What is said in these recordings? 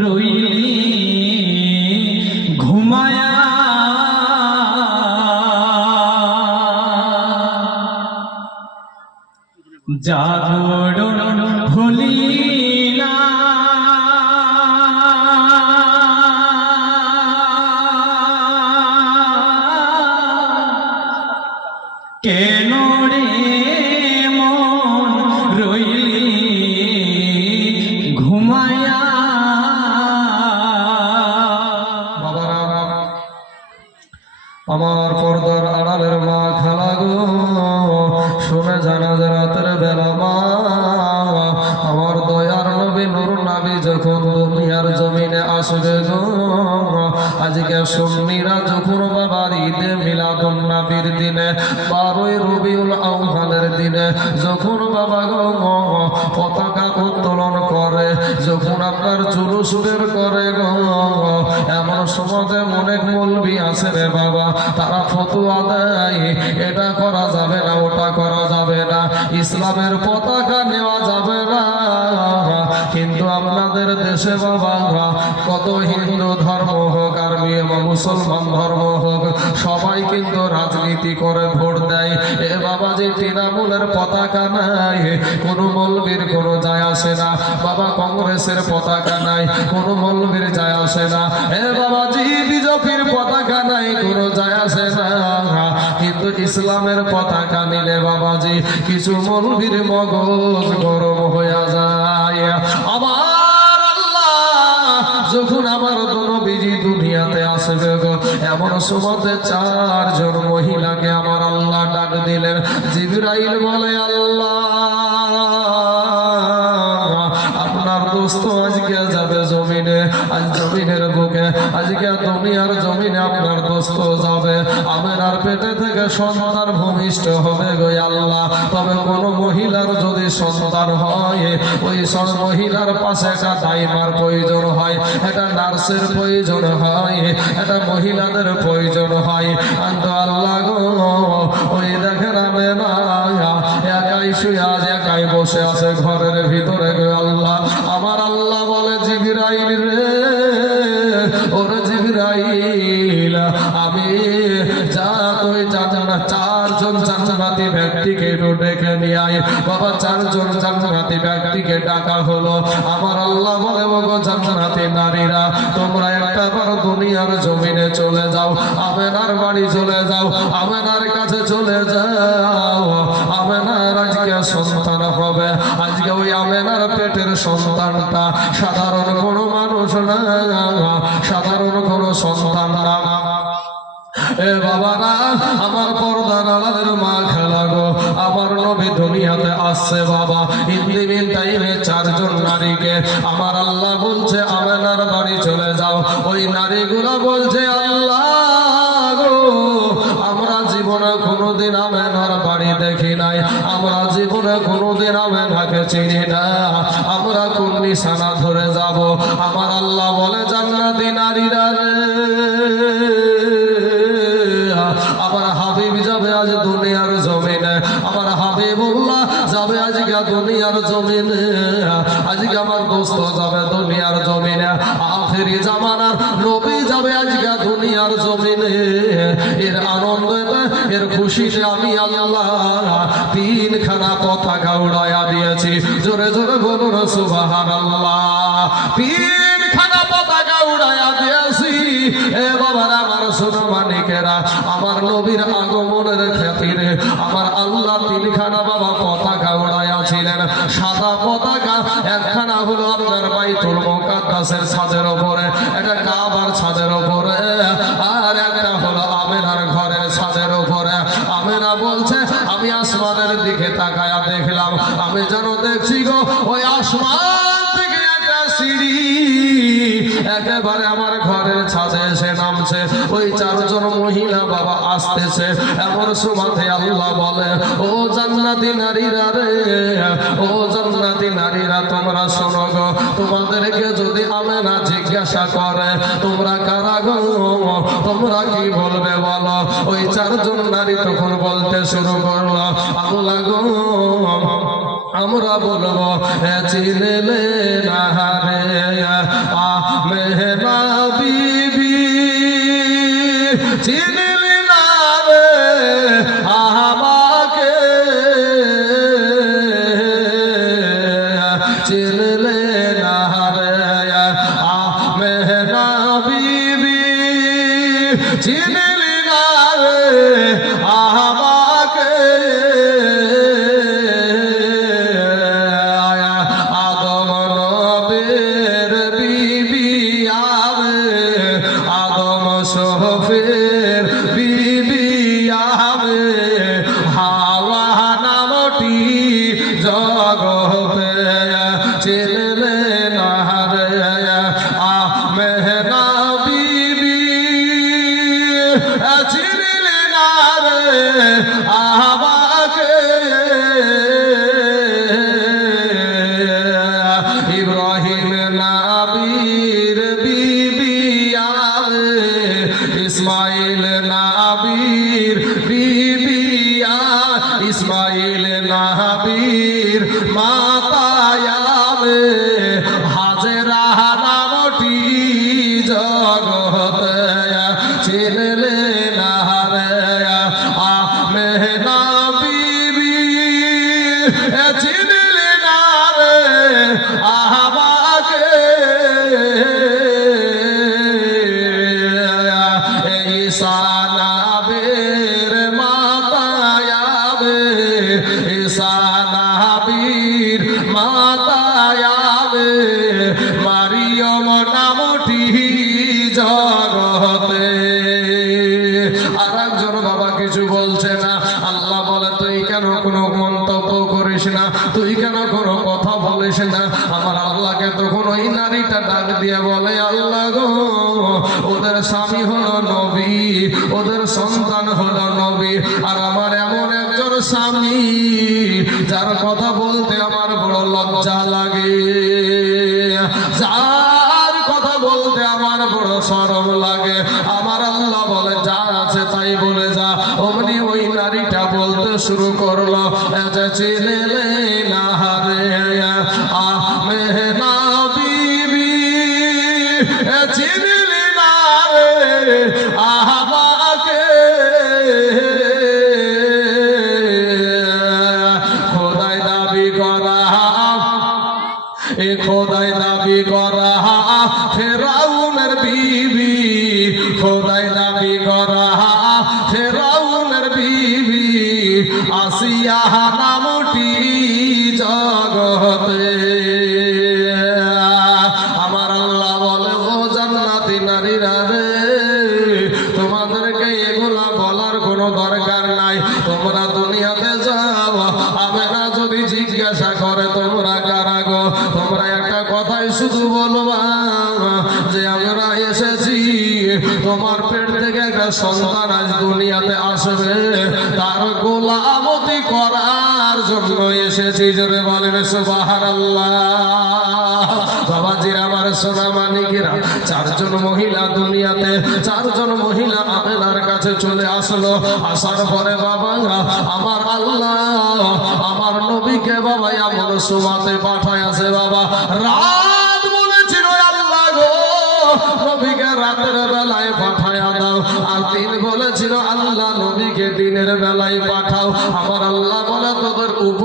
রইলি ঘুমায়া। জাগর শুনে জানা যে রাতের বেলা মা। আমার দয়ার নবী, নুর নাবি, যখন দুনিয়ার জমিনে আসবে গো। আজকে সুন্নিরা যখন বাবার ঈদে মিলাদুন নাবির দিনে, বারোই রবিউল আউ্বালের দিনে, যখন বাবা গো পতাকা উত্তোলন করে, যখন আপনার জুলুস বের করে এমন সমাজে অনেক মলবি আছে রে বাবা, তারা ফতুয়া দেয়, এটা করা যাবে না, ওটা করা যাবে না, ইসলামের পতাকা নেওয়া যাবে না। কিন্তু আপনাদের দেশে বাবা, কত হিন্দু ধর্ম হোক মুসলমান ধর্ম হোক, সবাই কিন্তু রাজনীতি করে ভোট দেয়। এ বাবা যে তৃণমূলের পতাকা নাই যায় আসে না। বাবা কংগ্রেসের পতাকা নাই যায় আসে না। এ বাবা জি বিজেপির পতাকা নাই যায় আসে না। কিন্তু ইসলামের পতাকা নিলে বাবাজি, কিছু মলবির মগজ গরম হয়ে যায়। আবার আল্লাহ যখন আসবে গো। এমন সুমতে চারজন মহিলাকে আমার আল্লাহ ডাক দিলেন। জিবরাইল বলে, আল্লাহ, আপনার দোস্ত আজকে যাবে জমিনে। আজ জমিনের আজকে দুনিয়ার জমিনে আপনার দোস্ত যাবে। আমেনার পেটে থেকে সন্তান ভূমিষ্ঠ হবে গো আল্লাহ। তবে কোন মহিলার যদি সন্তান হয়, ওই সব মহিলার পাশে একটা দাইমার প্রয়োজন হয়, একটা নার্সের প্রয়োজন হয়, একটা মহিলাদের প্রয়োজন হয়। আন্ত আল্লাহ গো, ওই দেখেন আমেনা, একাই শুয়ে আজ একাই বসে আছে ঘরের ভিতরে। বাবা, চারজন জান্নাতি ব্যক্তিকে ডাকা হলো। আমার আল্লাহ বলে বগো জান্নাতি নারীরা, তোমরা একটা দুনিয়ার জমিনে চলে যাও। আমেনার বাড়ি চলে যাও। আমেনার কাছে চলে যাও। আমেনার আজকে সন্তান হবে। আজকে ওই আমেনার পেটের সন্তানটা সাধারণ কোনো মানুষ না। সাধারণ কোনো সন্তান না। এ বাবারা, আমার পর্দার আলাদের মা নবী দুনিয়াতে আসছে বাবা। ইন্দিমিন টাইমে চারজন নারীকে, আমার আল্লাহ বলছে আমেনার বাড়ি চলে যাও। ওই নারীগুলো বলছে, আল্লাহ আমরা জীবনে কোনোদিন আমেনার বাড়ি দেখি নাই। আমরা জীবনে কোনোদিন আমেনাকে চিনি না। আমরা কোন নিশানা ধরে যাব? আমার আল্লাহ বলে, জান্নাতি নারীরা সাদা পতাকা, একখানা হলো আপনার বাইতুল মুকাদ্দাসের ছাদের উপরে, এটা কাবার ছাদের উপরে, আর একটা হলো আমেনার ঘরের ছাদের উপরে। আমেনা বলছে, আমি আসমানের দিকে তাকায়া দেখলাম, আমি যেন দেখছি গো, ওই আসমান থেকে একটা সিঁড়ি, একেবারে আমার ঘরের ছাদে এসে নামছে, ওই চারজন মহিলা বাবা আসতেছে, এমন সুমাতে আল্লাহ বলে, ও জান্নাতি নারীরা যদি আমি না জিজ্ঞাসা করে, তোমরা কারা গো? তোমরা কি বলবে বলো? ওই চারজন নারী তখন বলতে শুরু করল, আল্লাহ গো, আমরা বলব চিনে না রে আ মেহনা আল্লাহ গো। ওদের স্বামী হলো খোদাই দাবি করা ফেরাউনের বিবি। খোদাই দাবি করা ফেরাউনের বিবি। আসিয়া জোরে বলেন সুবাহার বাবাজির আমার সোনা মানিকেরা চারজন মহিলা দুনিয়াতে, চারজন মহিলা আমেনার কাছে চলে আসলো। আসার পরে বাবা, আমার আল্লাহ, আমার নবীকে বাবা এমন সুমাতে পাঠায় আছে বাবা, রাত বলেছিল আল্লাহ গো, নবীকে রাতের বেলায় পাঠায়া দাও। আর দিন বলেছিল, আল্লাহ নবীকে দিনের বেলায় পাঠাও। আমার আল্লাহ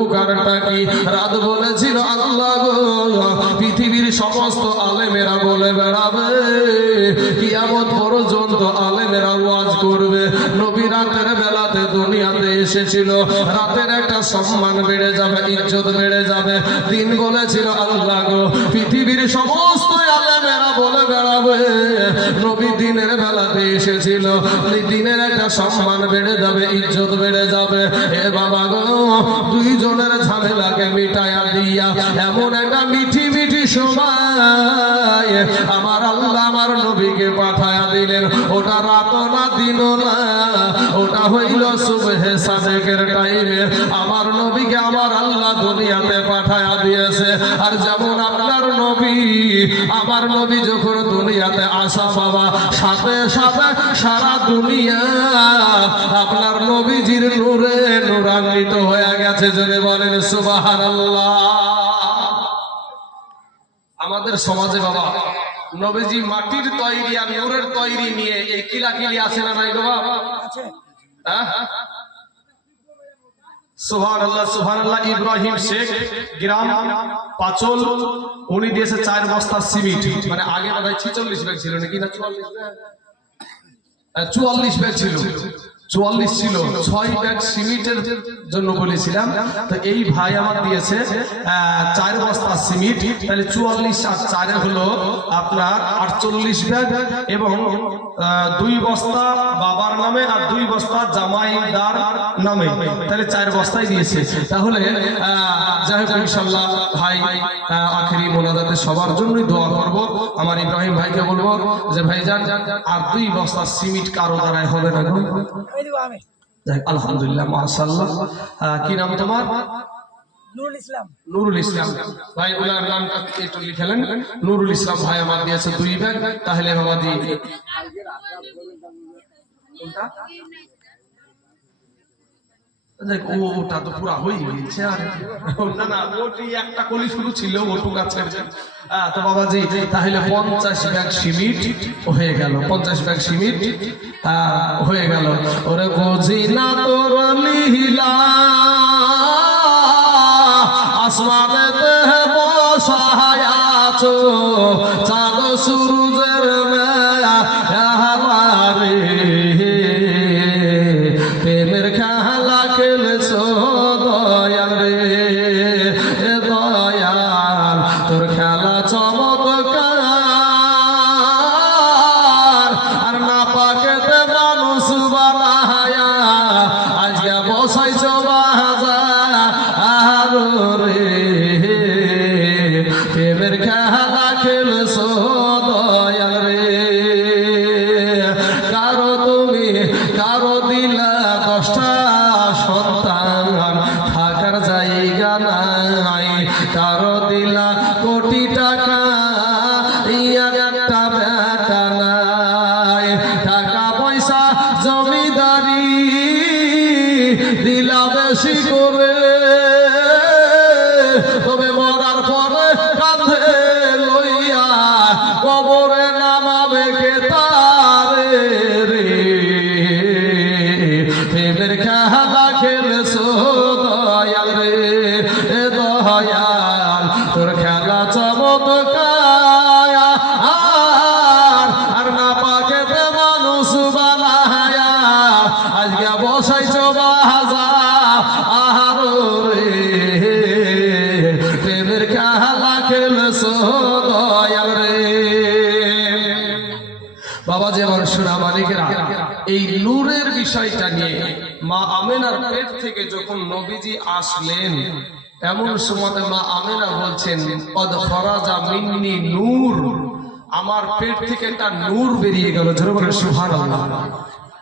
বলে তোদের উপকারটা কি? রাত বলেছিল আল্লাহ পৃথিবীর সমস্ত আলেমেরা বলে বেড়াবে। কিয়ামত পর্যন্ত আলেমেরা ওয়াজ করবে। নবী রাতের বেলাতে দুনিয়াতে এসেছিল। রাতের একটা সম্মান বেড়ে যাবে, ইজ্জত বেড়ে যাবে। দিন বলেছিল আল্লাহ গো, পৃথিবীর সমস্ত আলেমেরা বলে বেড়াবে। নবী দিনের বেলাতে এসেছিল। দিনের সম্মান বেড়ে যাবে, ইজ্জত বেড়ে যাবে। এ বাবা গো, দুইজনের ঝামেলাকে মিটায়া দিয়া, এমন একটা মিঠি মিঠি সময় আমার আল্লাহ আমার নবীকে পাঠায়া দিলেন। ওটা রাত না দিন না, ওটা হইল সুবহে সাদেকের টাইমে আমার নবীকে আমার আল্লাহ দুনিয়াতে পাঠায়া দিয়েছে। আর যেমন আপনার নবী, আমার নবী যখন দুনিয়াতে আসা বাবা সাথে সাথে সারা দুনিয়া আপনার নবীজির নূরে নূরান্বিত হয়ে গেছে জোরে বলেন, সুবহানাল্লাহ। আমাদের সমাজে বাবা, নবীজি মাটির তৈরি আর নূরের তৈরি নিয়ে এই কিলাকিলি আছে না নাই বাবা? হ্যাঁ? উনি চার বস্তা মানে আগে হয় ব্যাগ ছিল না চুয়াল্লিশ ব্যাগ? চুয়াল্লিশ ব্যাগ ছিল। চুয়াল্লিশ ছিল, ছয় ব্যাগ সিমেন্টের জন্য বলেছিলাম। তো এই ভাই আমার দিয়েছে চার বস্তা সিমেন্ট। তাহলে চুয়াল্লিশ আর চারে হলো আপনার আটচল্লিশ ব্যাগ এবং দুই বস্তা বাবার নামে আর দুই বস্তা জামাইদার নামে। তাহলে চার বস্তাই দিয়েছে। তাহলে যাই হোক ইনশাল্লাহ ভাই আখেরি মোনাজাতে সবার জন্যই দোয়া করব। আমার ইব্রাহিম ভাইকে বলব যে ভাই যান আর দুই বস্তা সিমেন্ট কারও দ্বারাই হবে না আলহামদুলিল্লাহ মাশাআল্লাহ। কি নাম তোমার? নুরুল ইসলাম। নুরুল ইসলাম। ভাই ওনার নামটা একটু লিখেলেন নুরুল ইসলাম ভাই আমার দিয়েছে দুই ব্যাগ তাহলে ওটা তো পুরা হয়ে গেছে আর না না ওটি একটা কলি শুরু ছিল ওটু গাছের তো বাবাজি তাহলে পঞ্চাশ ব্যাগ সিমিট হয়ে গেল পঞ্চাশ ব্যাগ সিমিট। হয়ে গেল। ওরে বুঝি না তোর লীলা আসমানেতে থেকে যখন নবীজি আসলেন, এমন সময় মা আমেনা বলছেন পদ ফরাজা মিন্নি নূর। আমার পেট থেকে একটা নূর বেরিয়ে গেল বলে সুবহানাল্লাহ।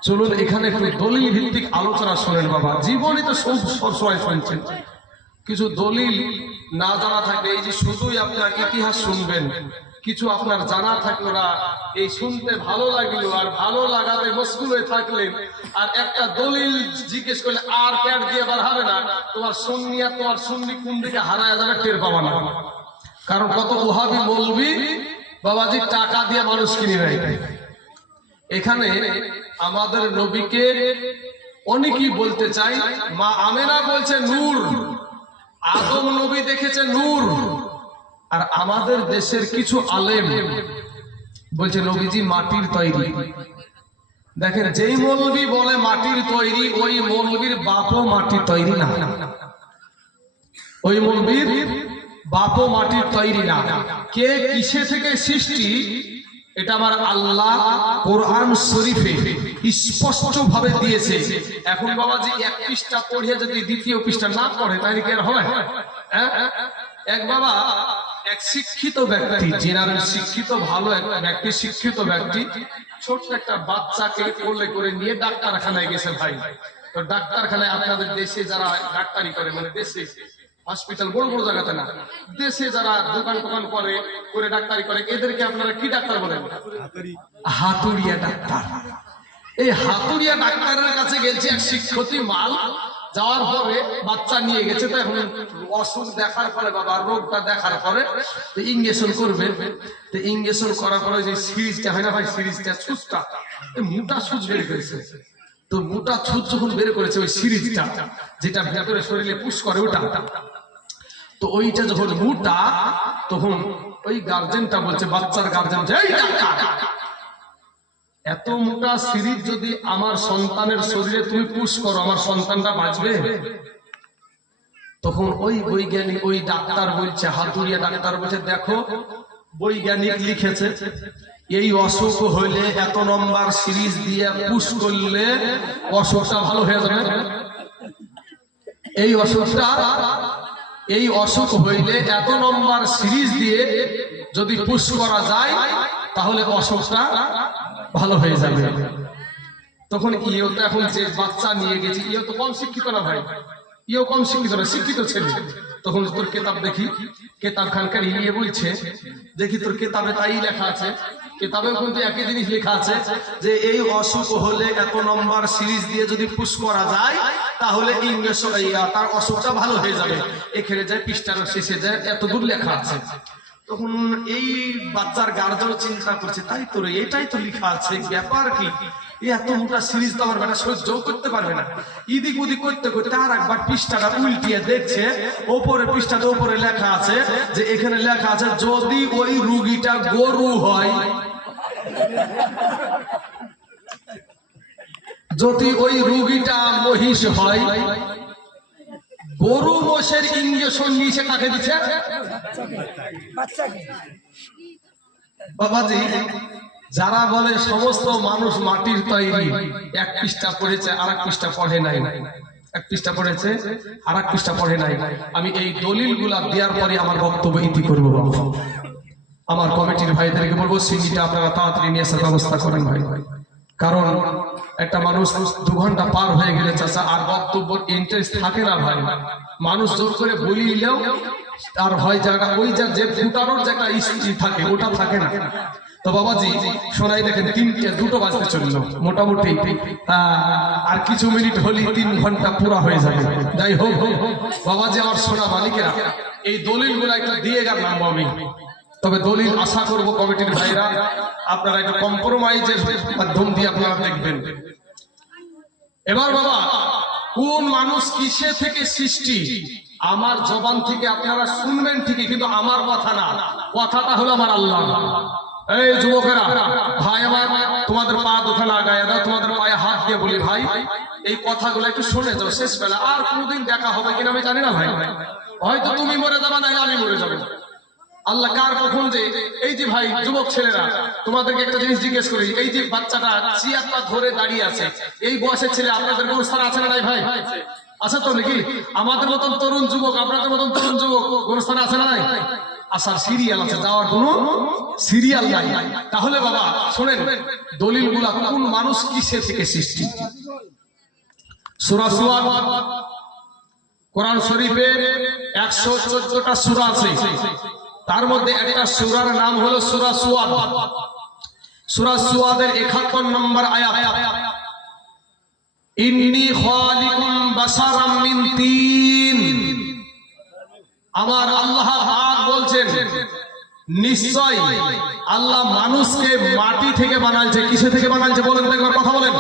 চলুন এখানে একটু দলিল ভিত্তিক আলোচনা শোনেন বাবা। জীবনে তো সব সবসময় শুনছেন। কিছু দলিল না জানা থাকলে, এই যে শুধুই আপনার ইতিহাস শুনবেন। কিছু আপনার জানা থাকল না। এই শুনতে ভালো লাগল আর ভালো লাগাতে মশগুল হয়ে থাকলেন আর একটা দলিল জিজ্ঞেস করলে আর প্যাট দিয়ে বার হবে না। তোমার সুন্নি আর তোমার সুন্নি কোন দিকে হারায় যাবে টের পাবা না। কারণ কত ওহাবি বলবি বাবাজি টাকা দিয়ে মানুষ কিনে নেয়। এখানে আমাদের নবীকে অনেকেই বলতে চাই, মা আমেনা বলছে নূর, আদম নবী দেখেছে নূর। আর আমাদের দেশের কিছু আলেম বলছে, নবীজি মাটির তৈরি। দেখেন, যেই মৌলবী বলে মাটির তৈরি, ওই মৌলবীর বাপও মাটির তৈরি না। ওই মৌলবীর বাপও মাটির তৈরি না। কে কিসে থেকে সৃষ্টি, এটা আমার আল্লাহ কোরআন শরীফে স্পষ্ট ভাবে দিয়েছে। এখন বাবাজি, এক পৃষ্ঠা পড়িয়ে যদি দ্বিতীয় পৃষ্ঠা না পড়ে তাই কি আর হয় হ্যাঁ? এক বাবা এক শিক্ষিত ব্যক্তি জেনারেল শিক্ষিত ভালো এক ব্যক্তি, শিক্ষিত ব্যক্তি, ছোট্ট একটা বাচ্চাকে কোলে করে নিয়ে ডাক্তারখানায় গেছে ভাই। তো ডাক্তারখানায় আপনাদের দেশে যারা ডাক্তারি করে মানে দেশে হসপিটাল বড় বড় জায়গাতে না, দেশে যারা দোকান টোকান করে করে ডাক্তারি করে, এদেরকে আপনারা কি ডাক্তার বলেন? হাতুড়িয়া ডাক্তার। এই হাতুড়িয়া ডাক্তারের কাছে গেছে এক শিক্ষিত মাল যাওয়ার পরে বাচ্চা নিয়ে গেছে তো এখন অসুখ দেখার পরে বাবা রোগটা দেখার পরে ইঞ্জেকশন করবে। তো ইঞ্জেকশন করার পরে যে সিরিজটা হয় না ভাই, সিরিজটা, সুচটা মোটা সুচ বের করেছে। তো মোটা সুচ যখন বের করেছে ওই সিরিজটা, যেটা ভেতরে শরীরে পুশ করে ওটা। তো ওইটা যখন মোটা, তখন ওই গার্জেনটা বলছে, বাচ্চার গার্জেন এত মোটা সিরিজ যদি আমার সন্তানের শরীরে তুমি পুশ করো, আমার সন্তানটা বাঁচবে? তখন ওই বৈজ্ঞানিক, ওই ডাক্তার বলছে, হাতুড়িয়া ডাক্তার বলছে, দেখো, বৈজ্ঞানিক লিখেছে, এই অসুখ হইলে এত নম্বর সিরিজ দিয়ে পুশ করলে অসুখটা ভালো হয়ে যাবে? এই অসুখটা, এই অসুখ হইলে এত নম্বর সিরিজ দিয়ে যদি পুশ করা যায়, তাহলে অসুখটা ভালো হয়ে যাবে। তখন ইও তো এখন যে বাচ্চা নিয়ে গেছে, ইও তো কম শিক্ষিত না ভাই। ইও কম শিক্ষিত না, শিক্ষিত ছেলে। তখন তোর কেতাব দেখি। কেতাব খানকার ইয়ে বলছে, দেখি তোর কেতাবে তাই লেখা আছে। কেতাবেও কিন্তু একই জিনিস লেখা আছে যে এই অসুখ হলে এত নম্বর সিরিজ দিয়ে যদি পুশ করা যায়, তাহলে ইংরেজ তার অসুখটা ভালো হয়ে যাবে। এখানে যায় পৃষ্ঠার শেষে যায় এত দূর লেখা আছে। তখন এই বাচ্চার গার্জেন চিন্তা করছে, তাই তো এটাই তো লেখা আছে, ব্যাপার কি? সিরিজ তো আমার বেটা সহ্য করতে পারবে না। ইদিক উদিক করতে করতে আর একবার পৃষ্ঠাটা উল্টিয়ে দেখছে ওপরে ওপরে লেখা আছে যে, এখানে লেখা আছে, যদি ওই রুগীটা গরু হয়, যদি ওই রুগীটা মহিষ হয় গরু মোষের ইঞ্জেকশন নিয়েছে কাকে দিচ্ছে? বাবাজি যারা বলে সমস্ত মানুষ মাটির তৈরি এক পৃষ্ঠা পড়েছে আর এক পৃষ্ঠা পড়ে নাই। এক পৃষ্ঠা পড়েছে আর এক পৃষ্ঠা পড়ে নাই। আমি এই দলিলগুলা দেওয়ার পরে আমার বক্তব্য ইতি করব বাবু। আমার কমিটির ভাইদেরকে বলব সিঙ্গিটা আপনারা তাড়াতাড়ি নিয়ে আসার ব্যবস্থা করেন ভাই। কারণ একটা মানুষ দু ঘণ্টা পার হয়ে গেলে চাষা আর বক্তব্য ইন্টারেস্ট থাকে না ভাই। মানুষ জোর করে বলিলেও আর হয় জায়গা ওই যা যে ফুটানোর যে একটা ই থাকে, ওটা থাকে না। তো বাবাজি, শোনাই দেখেন, তিনটে, দুটো বাজতে চলল। মোটামুটি আর কিছু মিনিট হলেই তিন ঘণ্টা পুরা হয়ে যাবে। যাই হোক, বাবাজি আমার সোনা মালিকেরা, এই দলিলগুলা একটা দিয়ে গেলাম আমি তবে দলিল আশা করব কমিটির ভাইরা, আপনারা একটা কম্প্রোমাইজের মাধ্যম দিয়ে আপনারা দেখবেন। এবার বাবা, কোন মানুষ কিসে থেকে সৃষ্টি? আমার জবান থেকে আপনারা শুনবেন ঠিকই, কিন্তু আমার কথা না। কথাটা হলো আমার আল্লাহ। এই যুবকেরা, ভাই আমার, তোমাদের পা দুখানা আগায় দাও, তোমাদের পায়ে হাত দিয়ে বলি, ভাই, এই কথাগুলো একটু শুনে যাও শেষ বেলা আর কোনোদিন দেখা হবে কিনা আমি জানি না ভাই। হয়তো তুমি মরে যাবা না আমি মরে যাব। আল্লাহ কার কখন যে, এই যে ভাই, যুবক ছেলেরা, তোমাদেরকে একটা জিনিস জিজ্ঞেস করি, এই যে বাচ্চাটা চেয়ারটা ধরে দাঁড়িয়ে আছে, এই বয়সের ছেলে আপনাদের কোনো স্থান আছে না নাই ভাই? আছে তো নাকি? আমাদের মতন তরুণ যুবক, আপনাদের মতন তরুণ যুবক কোন স্থানে আছে না নাই? তাহলে বাবা, শোনেন দলিলগুলা কোন মানুষ কিসে থেকে সৃষ্টি? কোরআন শরীফের একশো চোদ্দটা সুরা আছে। তার মধ্যে একটা সুরার নাম হলো সুরা সুয়াদ। সুরা সুয়াদের একাত্তর নম্বর তিন। আমার আল্লাহ পাক বলছেন, নিশ্চয় আল্লাহ মানুষকে মাটি থেকে বানাইছে, কিসে থেকে বানাইছে বলেন একবার কথা বলেন।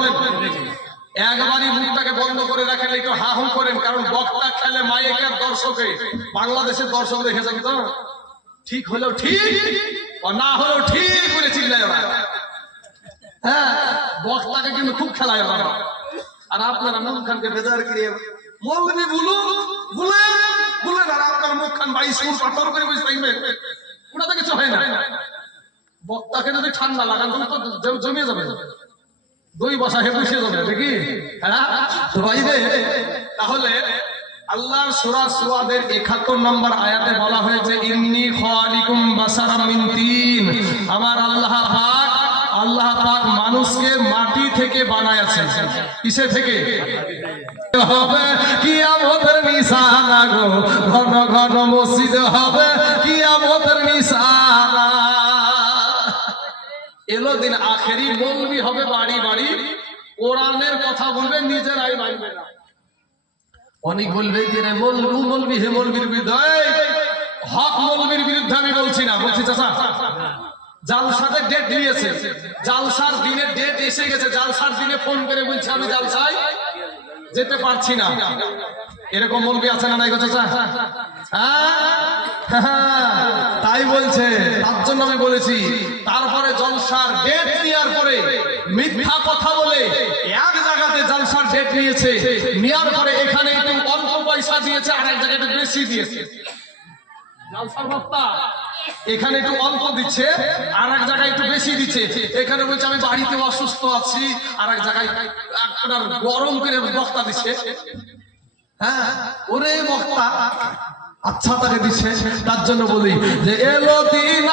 একবারই মুখটাকে বন্ধ করে রাখেন, একটু হা হুম করেন, কারণ বক্তা খেলে মাইকের দর্শকে, বাংলাদেশের দর্শক দেখেছেন তো? ঠিক হলেও ঠিক না হলেও ঠিক বলে চিল্লায় ওরা। হ্যাঁ বক্তাকে কিন্তু খুব খেলায় ওরা। আর আপনারা মুখখানকে বেজার করিয়ে মৌলবি বলুন, বলেন বলেন, আর আপনার মুখখান বাইশ ফুট পাথর করে বসে থাকবেন ওটা তো কিছু হয় না। বক্তাকে যদি ঠান্ডা লাগান তো জমিয়ে যাবে। দই বসা হে বসে যাবে নাকি হ্যাঁ ভাই তাহলে আল্লাহর সূরা সুয়াদের 71 নম্বর আয়াতে বলা হয়েছে, ইন্নী খালিকুম বাসারাম মিন তিন। আমার আল্লাহ পাক আল্লাহ পাক মানুষকে মাটি থেকে বানায়াছেন। কিসে থেকে? হবে নিশানা গো ঘন ঘন মসজিদ হবে কিয়ামতের নিশানা এলো দিন আখেরি মৌলবি হবে বাড়ি বাড়ি। কোরআনের কথা বলবে নিজেরাই মানবে না। অনেক বলবে যে রে মলবু মলবি হে মলবির এই, হক মলবির বিরুদ্ধে আমি বলছি না বলছি চাচা জালসাতে ডেট দিয়েছে। জালসার দিনের ডেট এসে গেছে জালসার দিনে ফোন করে বলছে আমি জালসায় যেতে পারছি না। এরকম মলবি আছে না নাই গো চাচা? হ্যাঁ? তাই বলছে তার জন্য আমি বলেছি তারপরে জলসার ডেট নেওয়ার পরে মিথ্যা কথা বলে এক জলসার ডেট নিয়েছে। নেওয়ার পরে এখানে একটু অল্প পয়সা দিয়েছে আর এক জায়গায় বেশি দিয়েছে। জলসার বক্তা এখানে একটু অল্প দিচ্ছে আর এক জায়গায় একটু বেশি দিচ্ছে। এখানে বলছে, আমি বাড়িতে অসুস্থ আছি। আর এক জায়গায় গরম করে বক্তা দিচ্ছে। হ্যাঁ ওরে বক্তা আচ্ছা তাকে দিচ্ছে। তার জন্য বলি যে, এলো দিন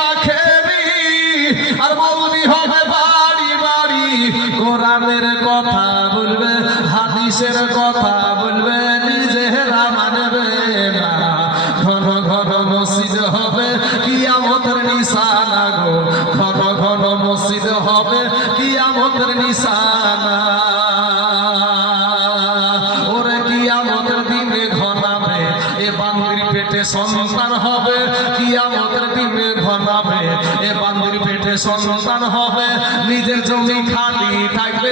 আর বলবি হবে বাড়ি কোরআনের কথা বলবে, হাদিসের কথা বলবে, নিজেরা মানবে না। ঘন ঘন মসজিদ হবে, কিয়ামতের নিশানা গো। ঘন ঘন মসজিদ হবে নিশানা। এ বান্দির পেটে সন্তান হবে, কিয়ামতের দিনে ঘনাবে। সন্তান হবে নিজের জমি খালি থাকবে।